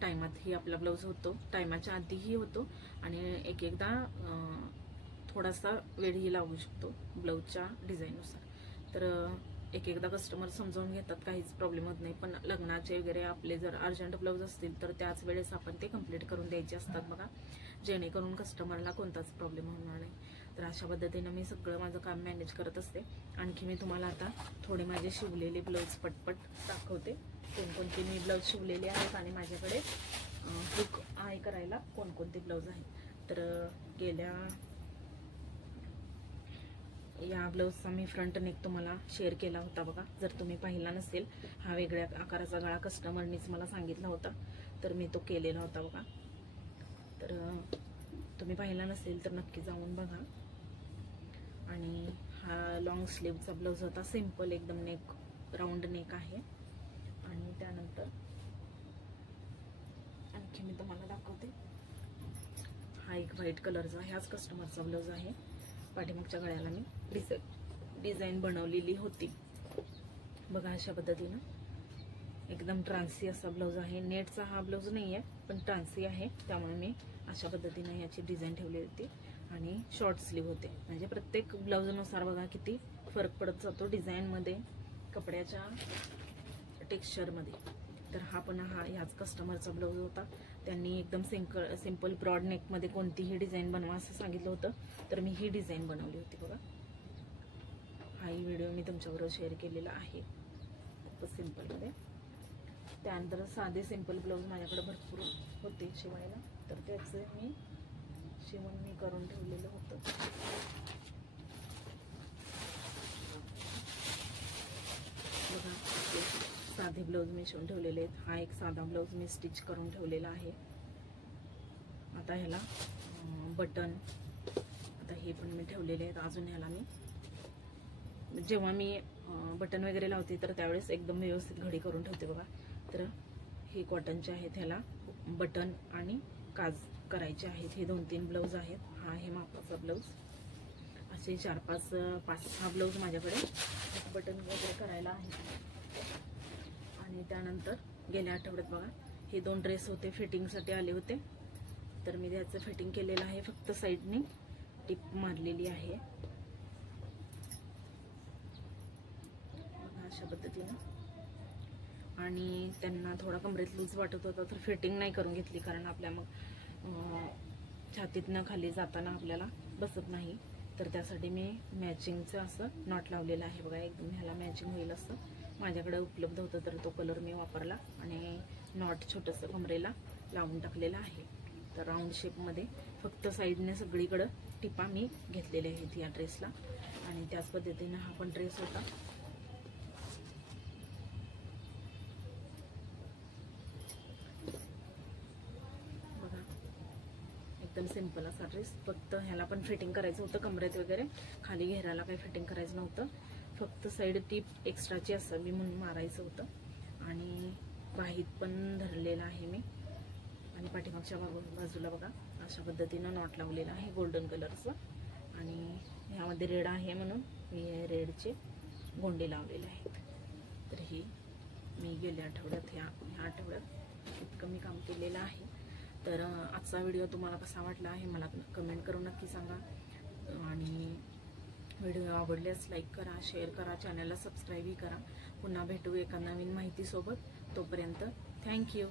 टायमातही आपला ब्लाऊज होतो, टायमाच्या आधीही होतो आणि एक एकदा थोडासा वेळही लावू शकतो ब्लाऊजच्या डिझाईननुसार. तर एक एकदा कस्टमर समजावून घेतात, काहीच प्रॉब्लेम होत नाही. पण लग्नाचे वगैरे आपले जर अर्जंट ब्लाऊज असतील तर त्याच वेळेस आपण ते कंप्लीट करून द्यायचे असतात बघा, जेणेकरून कस्टमरला कोणताच प्रॉब्लेम होणार नाही. तर अशा पद्धतीनं मी सगळं माझं काम मॅनेज करत असते. आणखी मी तुम्हाला आता थोडे माझे शिवलेले ब्लाऊज पटपट दाखवते, कोणकोणते मी ब्लाऊज शिवलेले आहेत आणि माझ्याकडे हुक आहे करायला कोणकोणते ब्लाऊज आहेत. तर या ब्लाऊजचा मी फ्रंट नेक तुम्हाला शेअर केला होता बघा. जर तुम्ही पाहिला नसेल, हा वेगळ्या आकाराचा गळा कस्टमरनीच मला सांगितला होता, तर मी तो केलेला होता बघा. तर तुम्ही पाहिला नसेल तर नक्की जाऊन बघा. आणि हा लॉंग स्लीवचा ब्लाऊज होता, सिंपल एकदम नेक, राऊंड नेक आहे. आणि त्यानंतर आणखी मी तुम्हाला दाखवते, हा एक व्हाईट कलरचा ह्याच कस्टमरचा ब्लाऊज आहे. पाठीमागच्या गळ्याला मी डिझाईन बनवलेली होती बघा. अशा पद्धतीनं एकदम ट्रान्सी असा ब्लाऊज आहे. नेटचा हा ब्लाऊज नाही आहे, पण ट्रान्सी आहे, त्यामुळे मी अशा पद्धतीनं याची डिझाईन ठेवली होती. आणि शॉर्ट स्लीव होते, म्हणजे प्रत्येक ब्लाऊजनुसार बघा किती फरक पडत जातो डिझाईनमध्ये, कपड्याच्या टेक्स्चरमध्ये. तर हा पण ह्याच कस्टमरचा ब्लाऊज होता. त्यांनी एकदम सिंपल ब्रॉड नेकमध्ये कोणतीही डिझाईन बनवा असं सांगितलं होतं, तर मी ही डिझाईन बनवली होती बघा. हाही व्हिडिओ मी तुमच्याबरोबर शेअर केलेला आहे, खूपच सिंपलमध्ये. त्यानंतर साधे सिंपल ब्लाऊज माझ्याकडे भरपूर होते शिवायला, तर त्याचं शिवण मी करून ठेवलेलं होतं. बघा, साधे ब्लाऊज मी शिवून ठेवलेले आहेत. हा एक साधा ब्लाऊज मी स्टिच करून ठेवलेला आहे. आता ह्याला बटन, आता हे पण मी ठेवलेले आहेत. अजून ह्याला मी जेव्हा मी बटन वगैरे लावते तर त्यावेळेस एकदम व्यवस्थित घडी करून ठेवते बघा. तर हे कॉटनचे आहेत, ह्याला बटन आणि काज करायचे आहेत. हे 2-3 ब्लाऊज आहेत. हा आहे मापाचा ब्लाऊज. असे 4-5-6 ब्लाऊज माझ्याकडे बटन वगैरे करायला आहे. आणि त्यानंतर गेल्या आठवड्यात बघा, हे 2 ड्रेस होते, फिटिंगसाठी आले होते, तर मी त्याचं फिटिंग केलेलं आहे. फक्त साईडने टिप मारलेली आहे अशा पद्धतीनं. आणि त्यांना थोडा कमरेत लूज वाटत होता, तर फिटिंग नाही करून घेतली, कारण आपल्या मग छातीतनं खाली जाताना आपल्याला बसत नाही. तर त्यासाठी मी मॅचिंगचं असं नॉट लावलेलं आहे बघा, एकदम ह्याला मॅचिंग होईल असं माझ्याकडे उपलब्ध होतं, तर तो कलर मी वापरला आणि नॉट छोटंसं कमरेला लावून टाकलेलं आहे. तर राऊंड शेपमध्ये फक्त साईडने सगळीकडं टिपा मी घेतलेल्या आहेत या ड्रेसला. आणि त्याच पद्धतीने हा पण ड्रेस होता. बघा, एकदम सिंपल असा ड्रेस. फक्त ह्याला पण फिटिंग करायचं होतं कमरेत वगैरे, खाली घेराला काही फिटिंग करायचं नव्हतं, फक्त साईड टिप एक्स्ट्राची असावी म्हणून मारायचं होतं. आणि बाहीत पण धरलेला आहे मी. आणि पाठीमागच्या बाजूला बघा अशा पद्धतीनं नॉट लावलेलं आहे गोल्डन कलरचं. आणि ह्यामध्ये रेड आहे म्हणून मी रेडचे गोंडे लावलेले आहेत. तर ही मी गेल्या आठवड्यात ह्या आठवड्यात इतकं मी काम केलेलं आहे. तर आजचा व्हिडिओ तुम्हाला कसा वाटला आहे मला कमेंट करून नक्की सांगा. आणि व्हिडिओ आवडल्यास लाईक करा, शेअर करा, चॅनलला सबस्क्राईबही करा. पुन्हा भेटू एका नवीन माहितीसोबत. तोपर्यंत थँक्यू.